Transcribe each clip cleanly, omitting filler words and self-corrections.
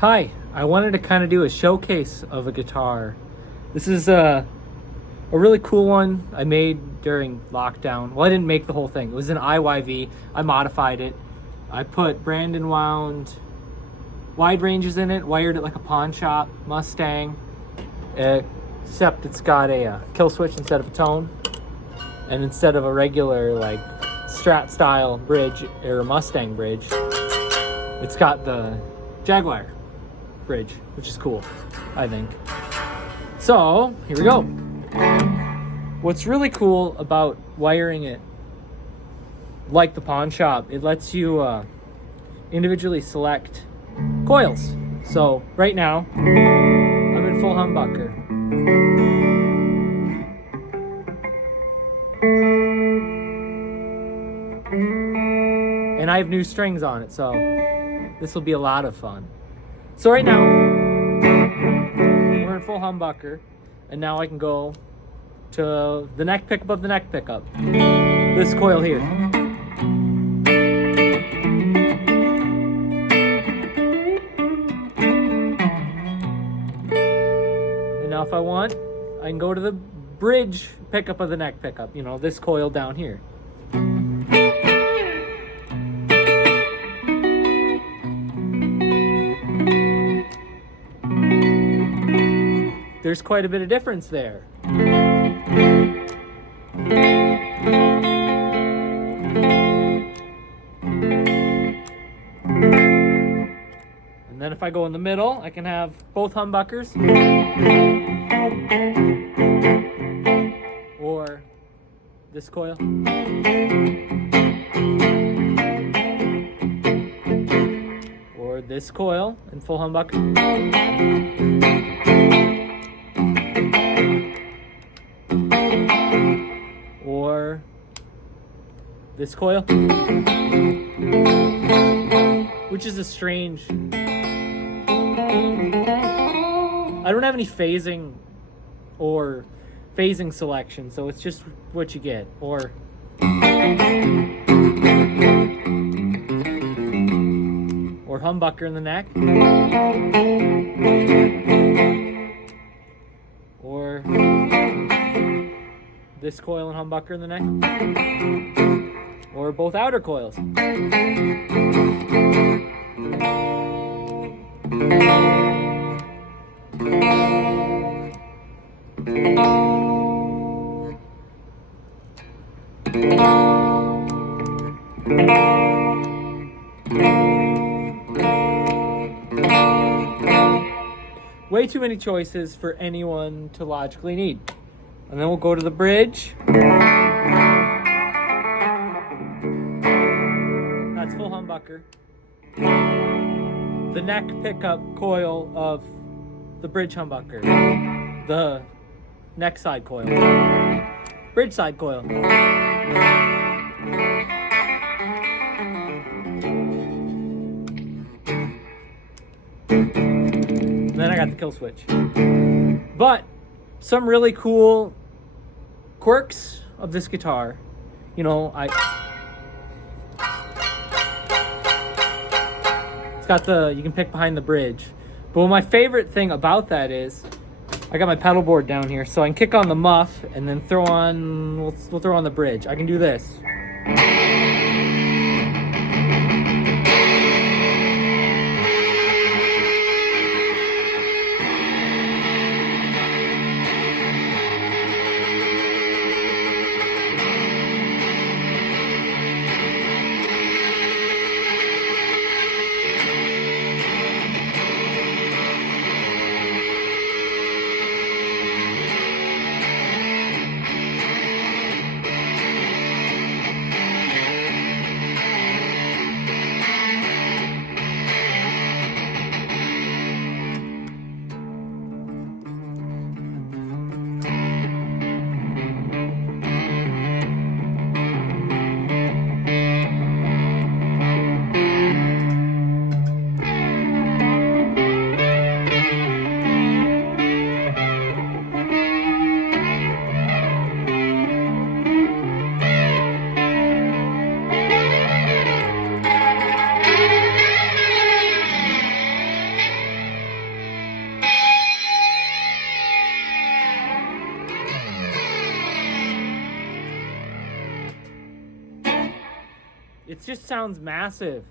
Hi, I wanted to kind of do a showcase of a guitar. This is a really cool one I made during lockdown. Well, I didn't make the whole thing. It was an IYV. I modified it. I put Brandon wound wide ranges in it, wired it like a pawnshop Mustang, except it's got a kill switch instead of a tone. And instead of a regular like Strat style bridge or a Mustang bridge, it's got the Jaguar bridge, which is cool, I think. So here we go. What's really cool about wiring it like the pawn shop, it lets you individually select coils. So right now I'm in full humbucker. And I have new strings on it, so this will be a lot of fun. So right now, we're in full humbucker, and now I can go to the neck pickup of the neck pickup. This coil here. And now if I want, I can go to the bridge pickup of the neck pickup, you know, this coil down here. There's quite a bit of difference there. And then if I go in the middle, I can have both humbuckers. Or this coil. Or this coil and full humbucker. Or this coil, which is a strange, I don't have any phasing or phasing selection, so it's just what you get. Or humbucker in the neck, or this coil and humbucker in the neck, or both outer coils. Way too many choices for anyone to logically need. And then we'll go to the bridge. That's full humbucker. The neck pickup coil of the bridge humbucker. The neck side coil. Bridge side coil. And then I got the kill switch. But some really cool quirks of this guitar, you know, it's got you can pick behind the bridge. But my favorite thing about that is I got my pedal board down here, so I can kick on the muff and then throw on, we'll throw on the bridge. I can do this. It just sounds massive.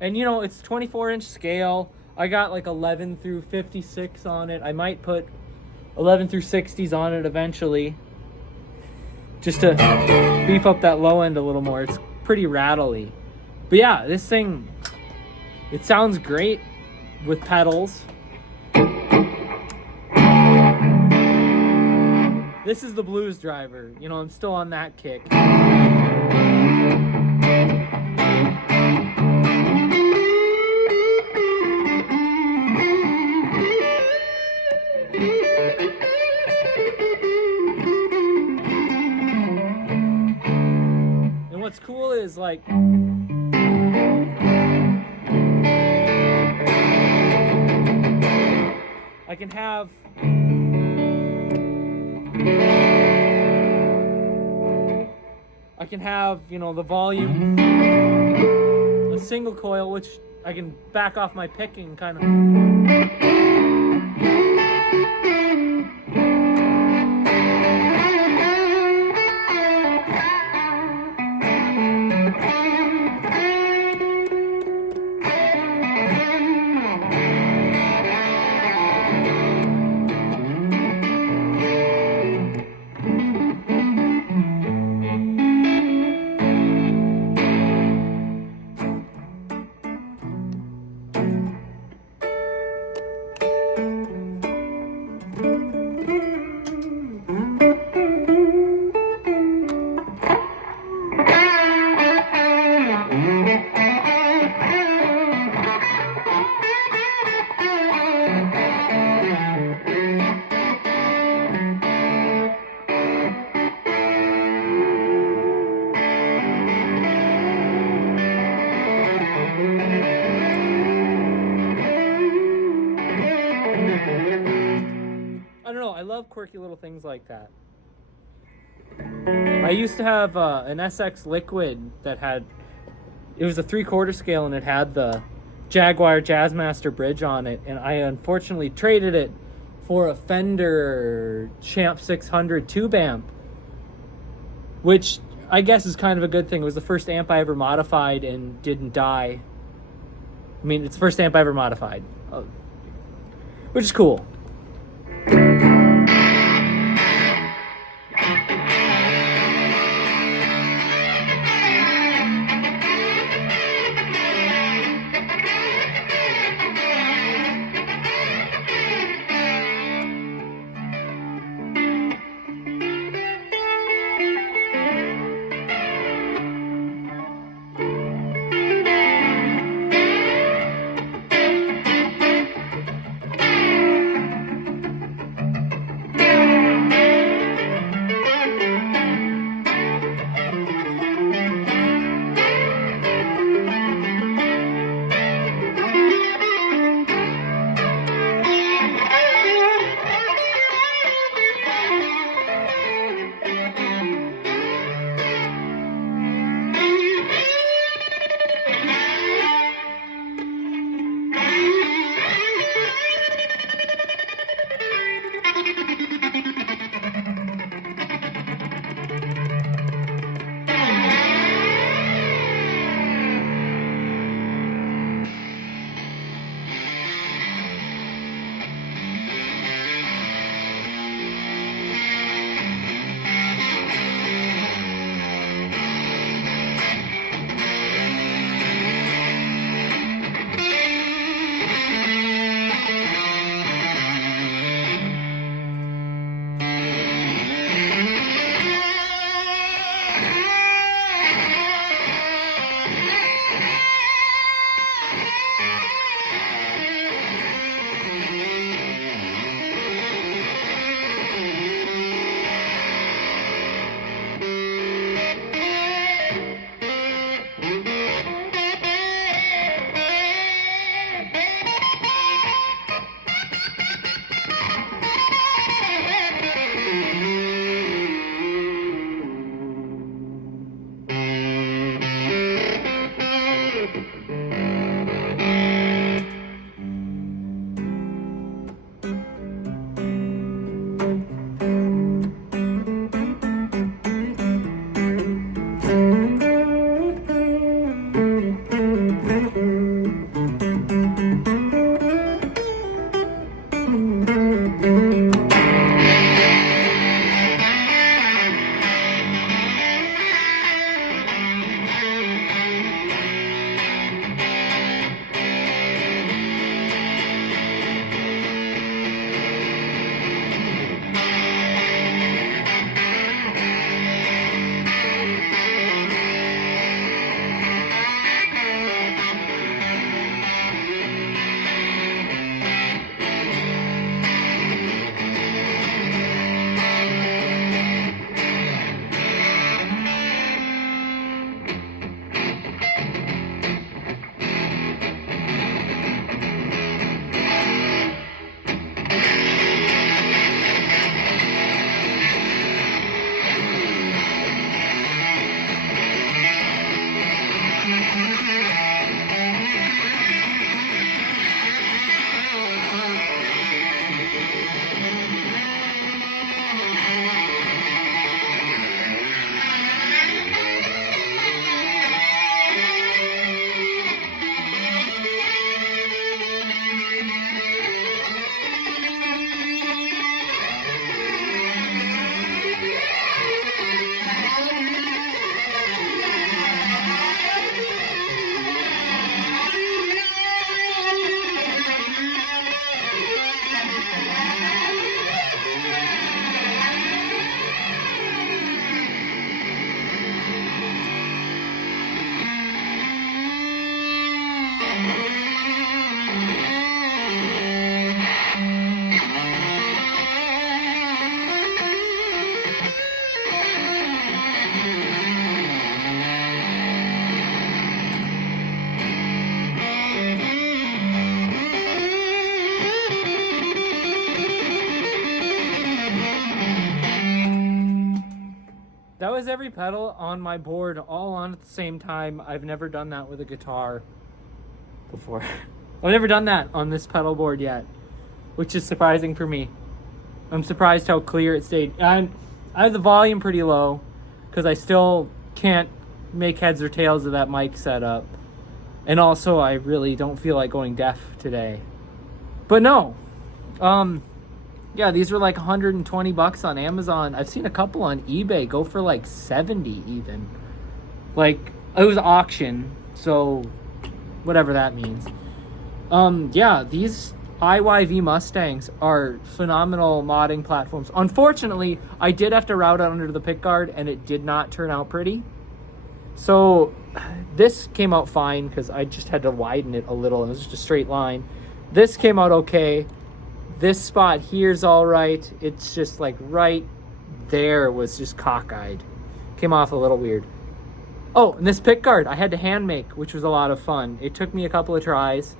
And you know, it's 24-inch scale. I got like 11 through 56 on it. I might put 11 through 60s on it eventually, just to beef up that low end a little more. It's pretty rattly. But yeah, this thing, it sounds great with pedals. This is the blues driver. You know, I'm still on that kick. And what's cool is like, I can have you know, the volume, a single coil, which I can back off my picking kind of. I don't know, I love quirky little things like that. I used to have an SX Liquid that had, it was a 3/4 scale and it had the Jaguar Jazzmaster bridge on it, and I unfortunately traded it for a Fender Champ 600 tube amp, which I guess is kind of a good thing. It was the first amp I ever modified and didn't die. I mean, it's the first amp I ever modified, which is cool. was every pedal on my board all on at the same time. I've never done that with a guitar before. I've never done that on this pedal board yet, which is surprising for me. I'm surprised how clear it stayed. I have the volume pretty low because I still can't make heads or tails of that mic setup. And also, I really don't feel like going deaf today. But no. Yeah, these were like $120 on Amazon. I've seen a couple on eBay go for like 70 even. Like, it was auction, so whatever that means. Yeah, these IYV Mustangs are phenomenal modding platforms. Unfortunately, I did have to route it under the pickguard, and it did not turn out pretty. So this came out fine because I just had to widen it a little. It was just a straight line. This came out okay. This spot here's all right. It's just like right there was just cockeyed. Came off a little weird. Oh, and this pickguard I had to hand make, which was a lot of fun. It took me a couple of tries.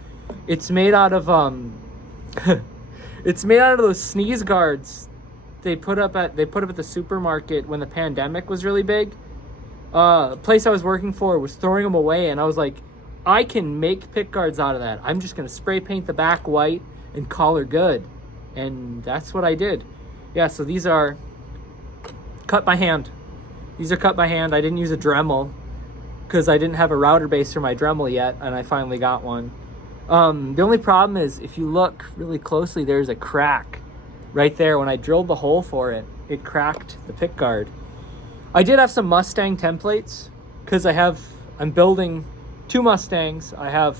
It's made out of it's made out of those sneeze guards they put up at the supermarket when the pandemic was really big. A place I was working for was throwing them away, and I was like, I can make pick guards out of that. I'm just gonna spray paint the back white and call her good. And that's what I did. Yeah, so these are cut by hand. These are cut by hand. I didn't use a Dremel because I didn't have a router base for my Dremel yet, and I finally got one. The only problem is if you look really closely, there's a crack right there. When I drilled the hole for it, it cracked the pick guard. I did have some Mustang templates because I'm building two Mustangs. I have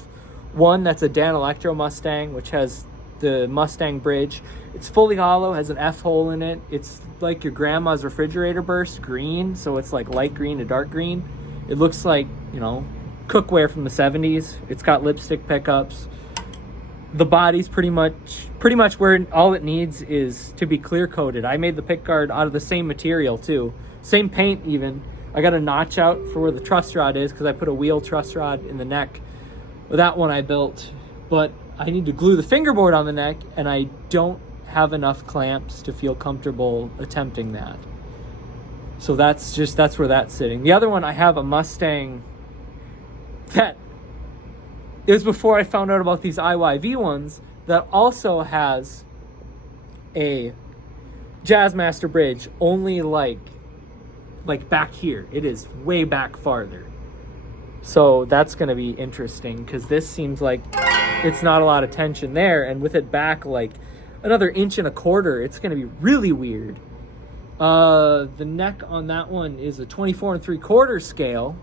one that's a Dan Electro Mustang, which has the Mustang bridge. It's fully hollow, has an F hole in it. It's like your grandma's refrigerator burst green, so it's like light green to dark green. It looks like, cookware from the 70s. It's got lipstick pickups. The body's pretty much where all it needs is to be clear coated. I made the pickguard out of the same material too. Same paint even. I got a notch out for where the truss rod is because I put a wheel truss rod in the neck. Well, that one I built, but I need to glue the fingerboard on the neck, and I don't have enough clamps to feel comfortable attempting that. So that's where that's sitting. The other one, I have a Mustang that it was before I found out about these IYV ones that also has a Jazzmaster bridge, only like back here. It is way back farther. So that's going to be interesting because this seems like it's not a lot of tension there, and with it back like another 1.25 inches, it's going to be really weird. The neck on that one is a 24 3/4 scale.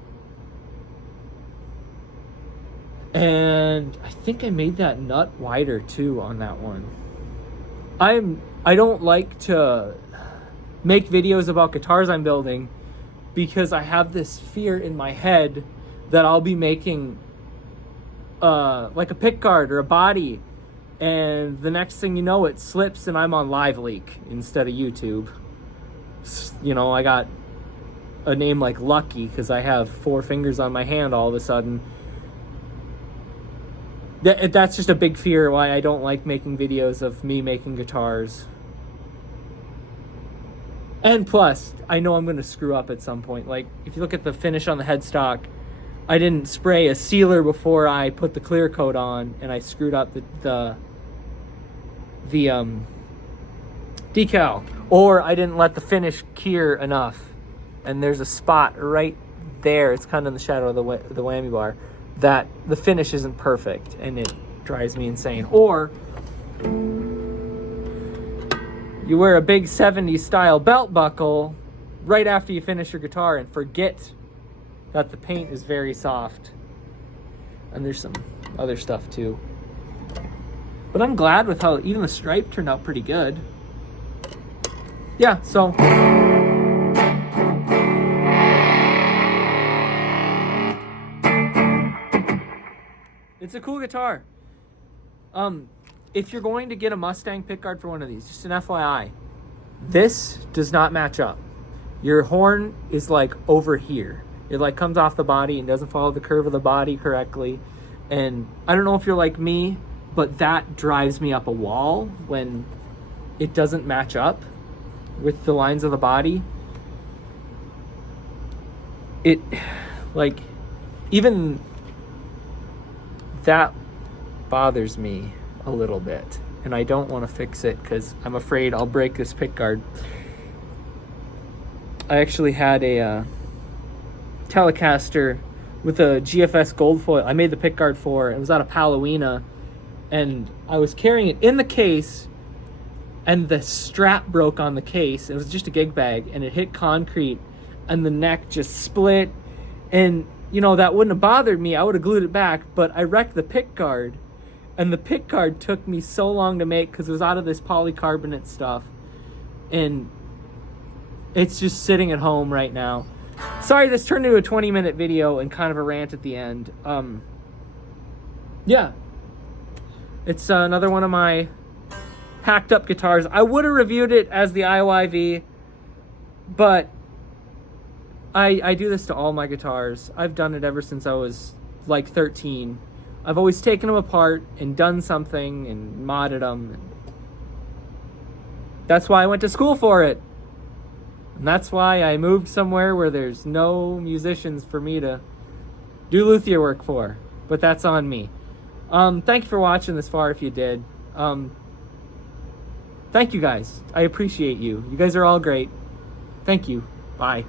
And I think I made that nut wider too on that one. I don't like to make videos about guitars I'm building because I have this fear in my head that I'll be making like a pickguard or a body, and the next thing you know, it slips and I'm on Live Leak instead of YouTube. I got a name like Lucky because I have 4 fingers on my hand all of a sudden. That's just a big fear why I don't like making videos of me making guitars. And plus, I know I'm going to screw up at some point. Like, if you look at the finish on the headstock, I didn't spray a sealer before I put the clear coat on, and I screwed up the decal. Or I didn't let the finish cure enough, and there's a spot right there. It's kind of in the shadow of the whammy bar that the finish isn't perfect, and it drives me insane. Or you wear a big 70s style belt buckle right after you finish your guitar and forget that the paint is very soft. And there's some other stuff too. But I'm glad with how even the stripe turned out pretty good. Yeah, so it's a cool guitar. If you're going to get a Mustang pickguard for one of these, just an FYI, this does not match up. Your horn is like over here. It like comes off the body and doesn't follow the curve of the body correctly. And I don't know if you're like me, but that drives me up a wall when it doesn't match up with the lines of the body. it, like, even that bothers me a little bit, and I don't want to fix it because I'm afraid I'll break this pick guard. I actually had a Telecaster with a GFS gold foil. I made the pick guard for it. It was out of Palowina, and I was carrying it in the case, and the strap broke on the case. It was just a gig bag, and it hit concrete, and the neck just split. And, you know, that wouldn't have bothered me. I would have glued it back, but I wrecked the pick guard, and the pick guard took me so long to make because it was out of this polycarbonate stuff, and it's just sitting at home right now. Sorry, this turned into a 20-minute video and kind of a rant at the end. Yeah. It's another one of my hacked up guitars. I would have reviewed it as the IYV, but I do this to all my guitars. I've done it ever since I was like 13. I've always taken them apart and done something and modded them. That's why I went to school for it. And that's why I moved somewhere where there's no musicians for me to do luthier work for. But that's on me. Thank you for watching this far if you did. Thank you guys. I appreciate you. You guys are all great. Thank you. Bye.